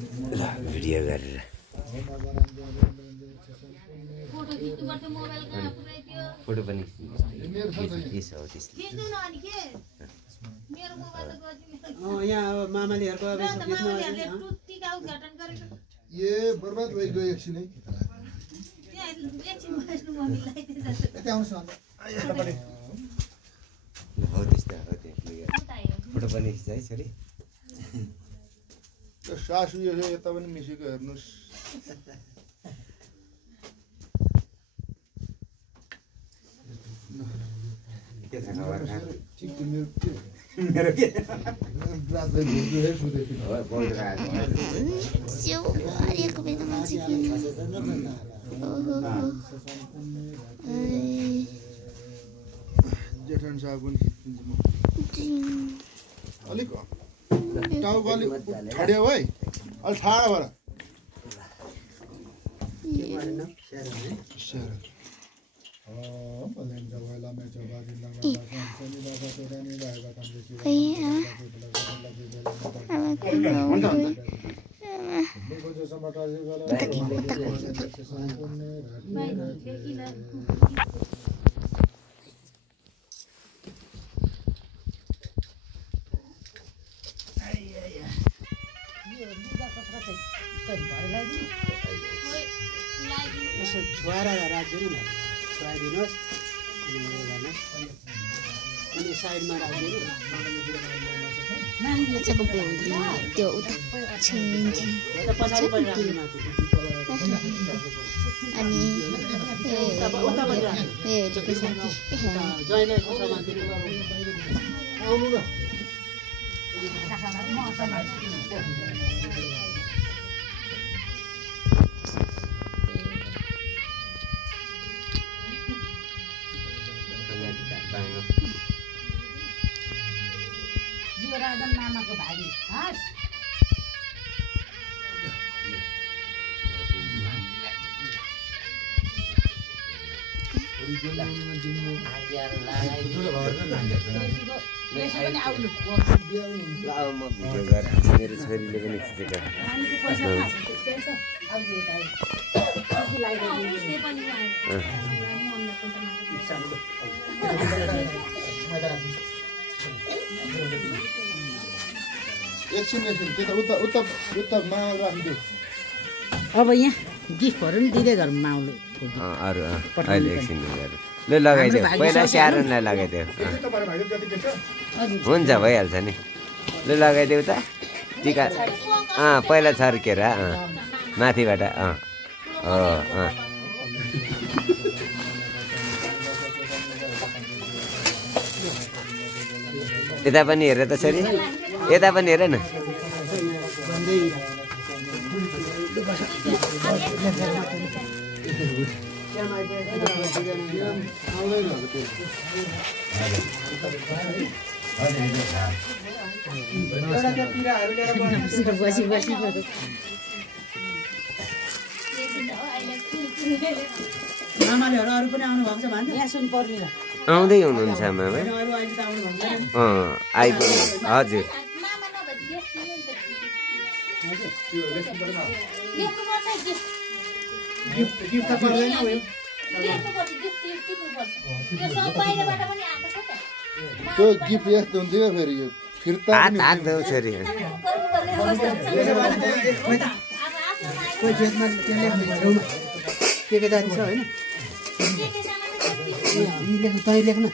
ल भिडियो गरेर फोटो पनि यहाँ मामालीहरुको अब ये बर्बाद भइगयो एकछिन है हो त्यस्तो हो त्यो फोटो पनि खिच है छोरी सासु यो यता पनि मिसेको हेर्नुस् के छ खबर ठीक छ मेरो के रात भइ भुक्यो है सुतेको हो बोल रहा है त्यो अरेको बेला मान्छे किन ओहो जेठन साहब पनि खिच्दिन्छु म अलिक टाउको अलि छड्यो है अलि ठाडो भएर छुवारा राख्दिनु न छुवाइदिनुहोस् अनि साइडमा राख्दिनु मजाको बेहुली त्यो उता छिन्जी अनि बेहुलीको साथी जहिले सामान दिनु आउनु न राजन मामाको भागी हस् म भिडियो गरेर मेरो छोरीले पनि खिचेको एकछिन त्यता उता उता उता माल राखिदियो अब यहाँ गिफ्टहरू पनि दिँदै गरौँ माउलो अरू अहिले एकछिन गरेर ल लगाइदियो पहिला स्याहारनलाई लगाइदियो हुन्छ भइहाल्छ नि ल लगाइदेऊ त टिका पहिला छर्केर माथिबाट हो यता पनि हेर त छोरी यता पनि हेर न मामालीहरु अरु पनि आउनु भएको छ भन्छ यहाँ सुन पर्ने ल आउँदै हुनुहुन्छ मामा अरु अहिले त आउनु भएको छैन आइपुग्नु हजुर गिफ्ट त पर्दैन उयो त्यो गिफ्ट यस्तो हुन्थ्यो फेरि यो फिर्ता हात देऊ छोरी कोही खेतमा त्यो लेख्नु छेउमा के जाति छ होइन लेख्नु तै लेख्नु